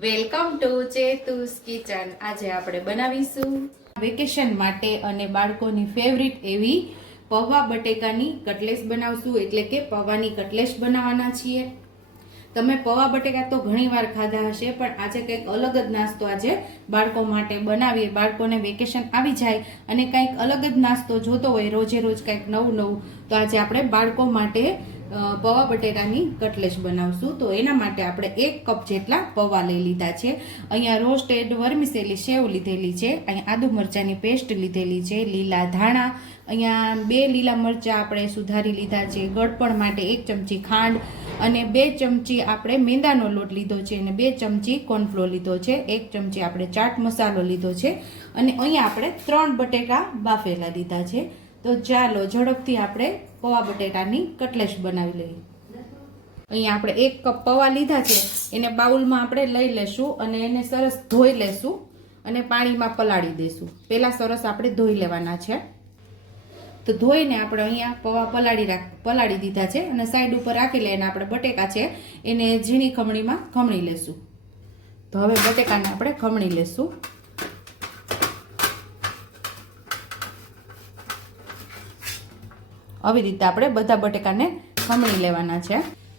Welcome to ચેતુસ kitchen. આજે આપણે બનાવીશું વેકેશન માટે અને બાળકોની ફેવરિટ એવી પૌવા બટેકાની કટલેસ બનાવશું. એટલે કે પૌવાની કટલેસ બનાવવાના છીએ. તમે પૌવા બટેકા તો ઘણી વાર ખાધા હશે, પણ આજે કંઈક અલગ જ નાસ્તો આજે બાળકો માટે બનાવીએ. બાળકોને વેકેશન આવી જાય અને કંઈક અલગ જ નાસ્તો જોતો હોય, રોજે રોજ કંઈક નવું નવું, તો આજે આપણે બાળકો માટે પૌવા બટેકાની કટલેશ બનાવશું. તો એના માટે આપણે એક કપ જેટલા પૌવા લઈ લીધા છે. અહીંયા રોસ્ટેડ, વર્મિસેલી સેવ લીધેલી છે. અહીંયા આદુ મરચાંની પેસ્ટ લીધેલી છે, લીલા ધાણા. અહીંયા બે લીલા મરચાં આપણે સુધારી લીધા છે. ગળપણ માટે એક ચમચી ખાંડ અને બે ચમચી આપણે મેંદાનો લોટ લીધો છે અને બે ચમચી કોર્નફ્લોર લીધો છે. એક ચમચી આપણે ચાટ મસાલો લીધો છે. અને અહીંયા આપણે ત્રણ બટેકા બાફેલા લીધા છે. તો ચાલો ઝડપથી આપણે પૌવા બટેટાની કટલેશ બનાવી લઈએ. અહીંયા આપણે એક કપ પૌવા લીધા છે. એને બાઉલમાં આપણે લઈ લેશું અને એને સરસ ધોઈ લેશું અને પાણીમાં પલાળી દેશું. પહેલાં સરસ આપણે ધોઈ લેવાના છે. તો ધોઈને આપણે અહીંયા પૌવા પલાળી રાખ, પલાળી દીધા છે અને સાઈડ ઉપર રાખી લઈને આપણે બટેકા છે એને ઝીણી ખમણીમાં ખમણી લેશું. તો હવે બટેકાને આપણે ખમણી લેશું. આવી રીતે આપણે બધા બટેકાને ખમણી લેવાના છે.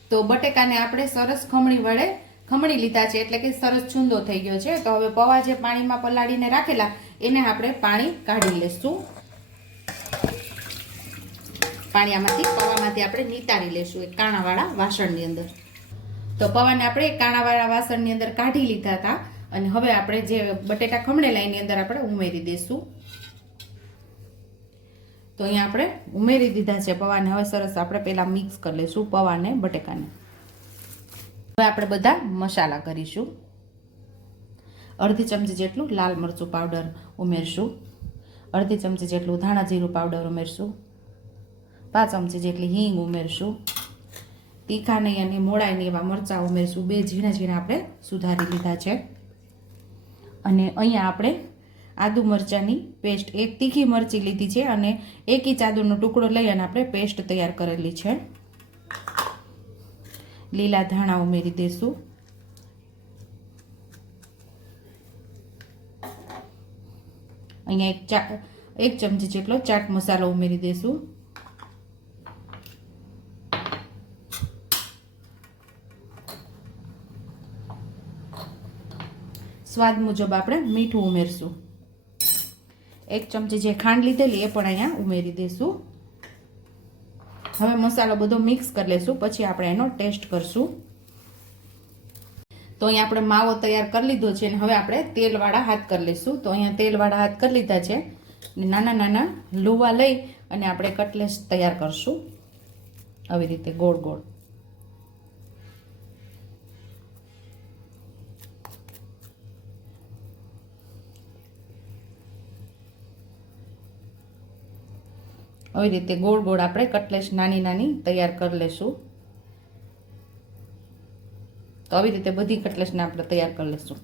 તો બટેકાને આપણે સરસ ખમણી વડે ખમણી લીધા છે, એટલે કે સરસ છુંદો થઈ ગયો છે. તો હવે પૌવા જે પાણીમાં પલાળીને રાખેલા, એને આપણે પાણી કાઢી લેશું. પાણી આમાંથી, પૌવામાંથી આપણે નીતારી લેશું, એક કાણાવાળા વાસણની અંદર. તો પૌવાને આપણે કાણાવાળા વાસણની અંદર કાઢી લીધા હતા. અને હવે આપણે જે બટેટા ખમણેલા એની અંદર આપણે ઉમેરી દઈશું તો અહીંયા આપણે ઉમેરી દીધા છે પૌવાને હવે સરસ આપણે પહેલાં મિક્સ કરી લઈશું પૌવાને બટેકાને. હવે આપણે બધા મસાલા કરીશું. અડધી ચમચી જેટલું લાલ મરચું પાવડર ઉમેરશું. અડધી ચમચી જેટલું ધાણા જીરું પાવડર ઉમેરશું. પાંચ ચમચી જેટલી હિંગ ઉમેરશું. તીખા નહીં અને મોળાઈ નહીં એવા મરચાં ઉમેરશું. બે ઝીણા ઝીણા આપણે સુધારી લીધા છે. અને અહીંયા આપણે આદુ મરચાંની પેસ્ટ. એક તીખી મરચી લીધી છે અને એક ઇંચ આદુનો ટુકડો લઈ અને આપણે પેસ્ટ તૈયાર કરેલી છે. લીલા ધાણા ઉમેરી દઈશું અહીંયા એક ચા, એક ચમચી જેટલો ચાટ મસાલો ઉમેરી દઈશું સ્વાદ મુજબ આપણે મીઠું ઉમેરશું. એક ચમચી જે ખાંડ લીધેલી એ પણ અહીંયા ઉમેરી દઈશું હવે મસાલો બધો મિક્સ કરી લઈશું પછી આપણે એનો ટેસ્ટ કરશું. તો અહીંયા આપણે માવો તૈયાર કરી લીધો છે અને હવે આપણે તેલવાળા હાથ કરી લઈશું તો અહીંયા તેલવાળા હાથ કરી લીધા છે. નાના નાના લુવા લઈ અને આપણે કટલેસ તૈયાર કરશું. આવી રીતે ગોળ ગોળ. આવી રીતે ગોળ ગોળ આપણે કટલેસ નાની નાની તૈયાર કરી લેશું. તો આવી રીતે બધી કટલેસને આપણે તૈયાર કરી લેશું.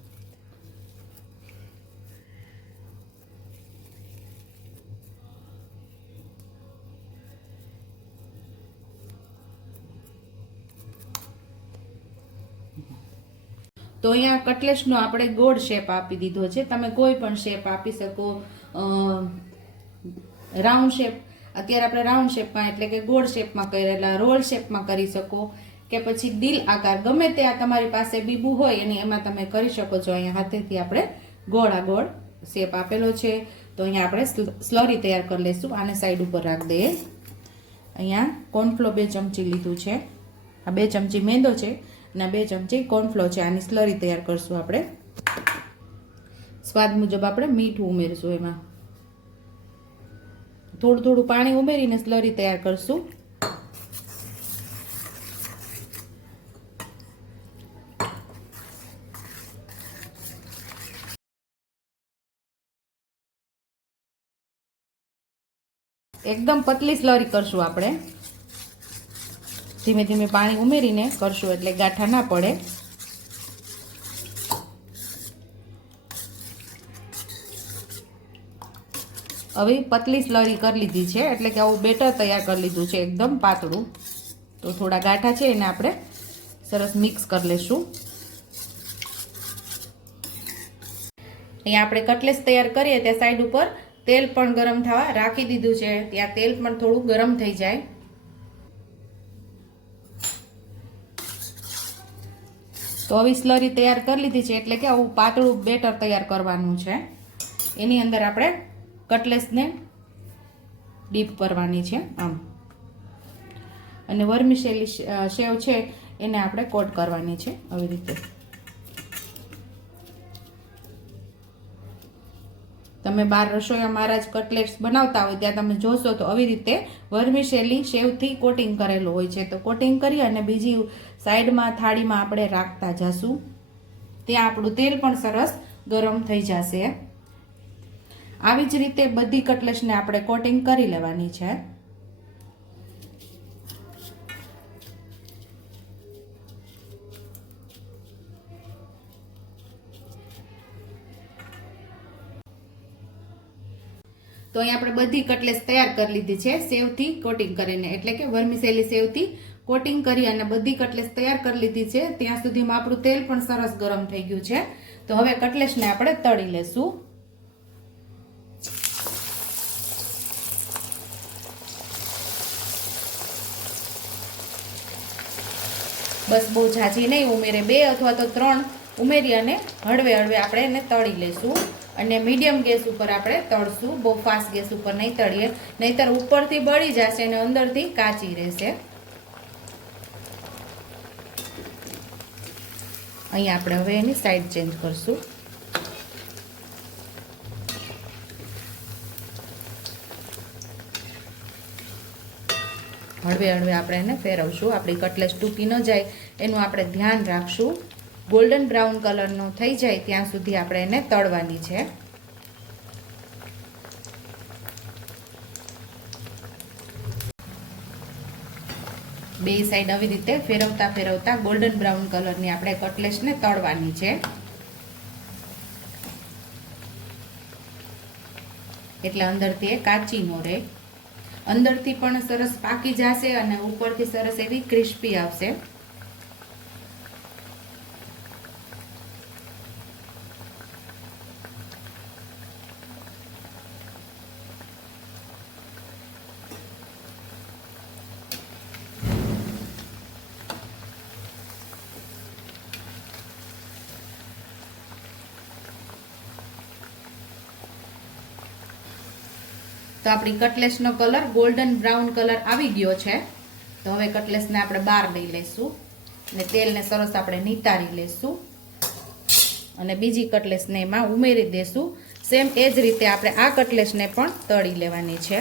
તો અહીંયા કટલેસનો આપણે ગોળ શેપ આપી દીધો છે. તમે કોઈ પણ શેપ આપી શકો રાઉન્ડ શેપ અત્યારે આપણે રાઉન્ડ શેપમાં એટલે કે ગોળ શેપમાં કરેલા રોલ શેપમાં કરી શકો, કે પછી દિલ આકાર, ગમે તે આ તમારી પાસે બીબું હોય અને એમાં તમે કરી શકો છો. અહીંયા હાથેથી આપણે ગોળ ગોળ શેપ આપેલો છે. તો અહીંયા આપણે સ્લરી તૈયાર કરી લઈશું. આને સાઈડ ઉપર રાખી દઈએ. અહીંયા કોર્નફ્લો બે ચમચી લીધું છે. આ બે ચમચી મેંદો છે અને બે ચમચી કોર્નફ્લો છે. આની સ્લરી તૈયાર કરશું આપણે. સ્વાદ મુજબ આપણે મીઠું ઉમેરશું એમાં. થોડું થોડું પાણી ઉમેરીને સ્લરી તૈયાર કરશું. એકદમ પતલી સ્લરી કરશું આપણે. ધીમે ધીમે પાણી ઉમેરીને કરશું એટલે ગાંઠા ના પડે. હવે પતલી સ્લરી કરી લીધી છે, એટલે કે આવું બેટર તૈયાર કરી લીધું છે એકદમ પાતળું. તો થોડા ગાંઠા છે, એને આપણે સરસ મિક્સ કરી લેશું. અહીંયા આપણે કટલેસ તૈયાર કરીએ, ત્યાં સાઈડ ઉપર તેલ પણ ગરમ થવા રાખી દીધું છે. ત્યાં તેલ પણ થોડું ગરમ થઈ જાય. તો આવી સ્લરી તૈયાર કરી લીધી છે, એટલે કે આવું પાતળું બેટર તૈયાર કરવાનું છે. એની અંદર આપણે કટલેસને ડીપ કરવાની છે, આમ. અને વર્મિશેલી સેવ છે, એને આપણે કોટ કરવાની છે, આવી રીતે. તમે બાર રસોઈયા મહારાજ કટલેટ્સ બનાવતા હોય, ત્યાં તમે જોશો તો આવી રીતે વર્મિશેલી સેવથી કોટિંગ કરેલું હોય છે. તો કોટિંગ કરી અને બીજી સાઈડમાં, થાળીમાં આપણે રાખતા જશું. ત્યાં આપણું તેલ પણ સરસ ગરમ થઈ જશે. આવી જ રીતે બધી કટલેસને આપણે કોટિંગ કરી લેવાની છે. તો અહીં આપણે બધી કટલેસ તૈયાર કરી લીધી છે, સેવથી કોટિંગ કરીને. એટલે કે વર્મીસેલી સેવથી કોટિંગ કરી અને બધી કટલેસ તૈયાર કરી લીધી છે. ત્યાં સુધીમાં આપણું તેલ પણ સરસ ગરમ થઈ ગયું છે. તો હવે કટલેસને આપણે તળી લેશું. બસ બહુ ઝાઝી નહીં ઉમેરે બે અથવા તો ત્રણ ઉમેરી અને હળવે હળવે આપણે એને તળી લેશું. અને મીડિયમ ગેસ ઉપર આપણે તળશું. બહુ ફાસ્ટ ગેસ ઉપર નહીં તળીએ. નહીતર ઉપરથી બળી જશે અને અંદરથી કાચી રહેશે. અહીંયા આપણે હવે એની સાઈડ ચેન્જ કરશું. હળવે હળવે આપણે એને ફેરવશું. આપણી કટલેસ ટૂંકી ન જાય, એનું આપણે ધ્યાન રાખશું. ગોલ્ડન બ્રાઉન કલરનો થઈ જાય, ત્યાં સુધી આપણે એને તળવાની છે. બે સાઈડ આવી રીતે ફેરવતા ફેરવતા ગોલ્ડન બ્રાઉન કલરની આપણે કટલેસને તળવાની છે. એટલે અંદરથી એ કાચી નો રહે. અંદરથી પણ સરસ પાકી જશે અને ઉપરથી સરસ એવી ક્રિસ્પી આવશે. આપણી કટલેસનો કલર ગોલ્ડન બ્રાઉન કલર આવી ગયો છે. તો હવે કટલેસને આપણે બહાર લઈ લઈશું અને તેલને સરસ આપણે નિતારી લઈશું. અને બીજી કટલેસને એમાં ઉમેરી દઈશું સેમ એ જ રીતે આપણે આ કટલેસને પણ તળી લેવાની છે.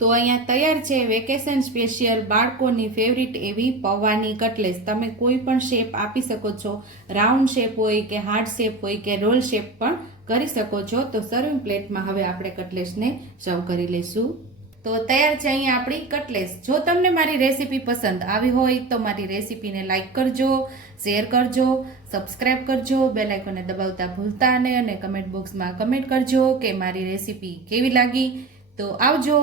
તો અહીંયા તૈયાર છે વેકેશન સ્પેશિયલ બાળકોની ફેવરિટ એવી પૌવાની કટલેસ. તમે કોઈ પણ શેપ આપી શકો છો. રાઉન્ડ શેપ હોય કે હાર્ડ શેપ હોય કે રોલ શેપ પણ કરી શકો છો. તો સર્વિંગ પ્લેટમાં હવે આપણે કટલેસને સર્વ કરી લઈશું. તો તૈયાર છે અહીંયા આપણી કટલેસ. જો તમને મારી રેસીપી પસંદ આવી હોય તો મારી રેસીપીને લાઇક કરજો શેર કરજો સબસ્ક્રાઇબ કરજો બેલ આઇકોને દબાવતા ભૂલતા નહીં અને કમેન્ટ બોક્સમાં કમેન્ટ કરજો કે મારી રેસીપી કેવી લાગી. તો આવજો.